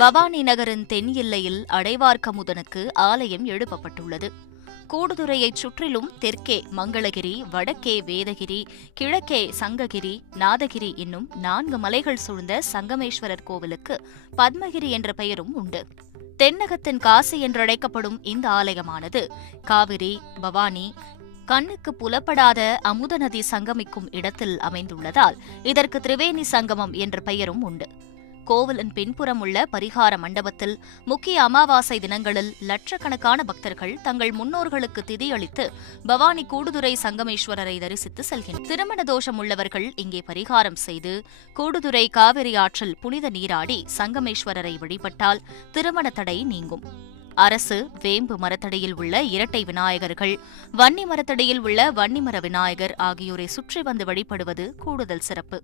பவானி நகரின் தென் எல்லையில் அடைவார்க்கமுதனுக்கு ஆலயம் எழுப்பப்பட்டுள்ளது. கூடுதுறையைச் சுற்றிலும் தெற்கே மங்களகிரி, வடக்கே வேதகிரி, கிழக்கே சங்ககிரி, நாதகிரி என்னும் 4 மலைகள் சூழ்ந்த சங்கமேஸ்வரர் கோவிலுக்கு பத்மகிரி என்ற பெயரும் உண்டு. தென்னகத்தின் காசி என்றழைக்கப்படும் இந்த ஆலயமானது காவிரி, பவானி, கண்ணுக்கு புலப்படாத அமுத நதி சங்கமிக்கும் இடத்தில் அமைந்துள்ளதால் இதற்கு திரிவேணி சங்கமம் என்ற பெயரும் உண்டு. கோவிலின் பின்புறம் உள்ள பரிகார மண்டபத்தில் முக்கிய அமாவாசை தினங்களில் லட்சக்கணக்கான பக்தர்கள் தங்கள் முன்னோர்களுக்கு திதியளித்து பவானி கூடுதுறை சங்கமேஸ்வரரை தரிசித்து செல்கின்றனர். திருமண தோஷம் உள்ளவர்கள் இங்கே பரிகாரம் செய்து கூடுதுறை காவிரி ஆற்றில் புனித நீராடி சங்கமேஸ்வரரை வழிபட்டால் திருமண தடை நீங்கும். அரசு வேம்பு மரத்தடியில் உள்ள இரட்டை விநாயகர்கள், வன்னி மரத்தடியில் உள்ள வன்னிமர விநாயகர் ஆகியோரை சுற்றி வந்து வழிபடுவது கூடுதல் சிறப்பு.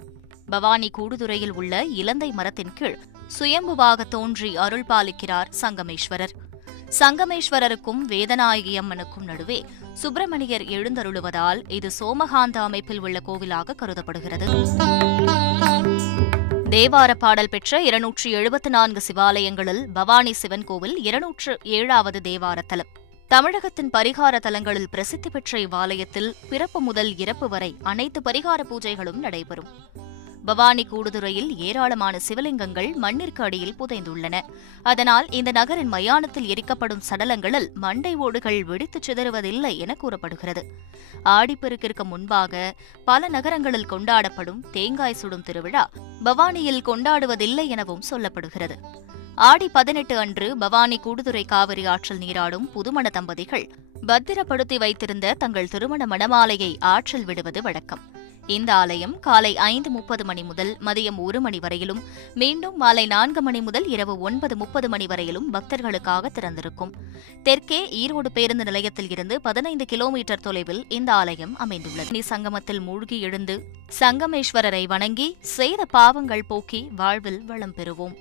பவானி கூடுதுறையில் உள்ள இலந்தை மரத்தின் கீழ் சுயம்புவாக தோன்றி அருள் பாலிக்கிறார் சங்கமேஸ்வரர். சங்கமேஸ்வரருக்கும் வேதநாயகி அம்மனுக்கும் நடுவே சுப்பிரமணியர் எழுந்தருளுவதால் இது சோமகாந்த அமைப்பில் உள்ள கோவிலாக கருதப்படுகிறது. தேவார பாடல் பெற்ற 274 சிவாலயங்களில் பவானி சிவன் கோவில் 207வது தேவார தலம். தமிழகத்தின் பரிகார தலங்களில் பிரசித்தி பெற்ற இவ்வாலயத்தில் பிறப்பு முதல் இறப்பு வரை அனைத்து பரிகார பூஜைகளும் நடைபெறும். பவானி கூடுதுறையில் ஏராளமான சிவலிங்கங்கள் மண்ணிற்கு அடியில் புதைந்துள்ளன. அதனால் இந்த நகரின் மயானத்தில் எரிக்கப்படும் சடலங்களில் மண்டை ஓடுகள் வெடித்துச் சிதறுவதில்லை என கூறப்படுகிறது. ஆடிப்பெருக்கிற்கு முன்பாக பல நகரங்களில் கொண்டாடப்படும் தேங்காய் சுடும் திருவிழா பவானியில் கொண்டாடுவதில்லை எனவும் சொல்லப்படுகிறது. ஆடி 18 அன்று பவானி கூடுதுறை காவிரி ஆற்றில் நீராடும் புதுமண தம்பதிகள் பத்திரப்படுத்தி வைத்திருந்த தங்கள் திருமண மணமாலையை ஆற்றில் விடுவது வழக்கம். இந்த ஆலயம் காலை 5:30 மணி முதல் மதியம் 1 மணி வரையிலும், மீண்டும் மாலை 4 மணி முதல் இரவு 9:30 மணி வரையிலும் பக்தர்களுக்காக திறந்திருக்கும். தெற்கே ஈரோடு பேருந்து நிலையத்தில் இருந்து 15 கிலோமீட்டர் தொலைவில் இந்த ஆலயம் அமைந்துள்ளது. சங்கமத்தில் மூழ்கி எழுந்து சங்கமேஸ்வரரை வணங்கி செய்த பாவங்கள் போக்கி வாழ்வில் வளம் பெறுவோம்.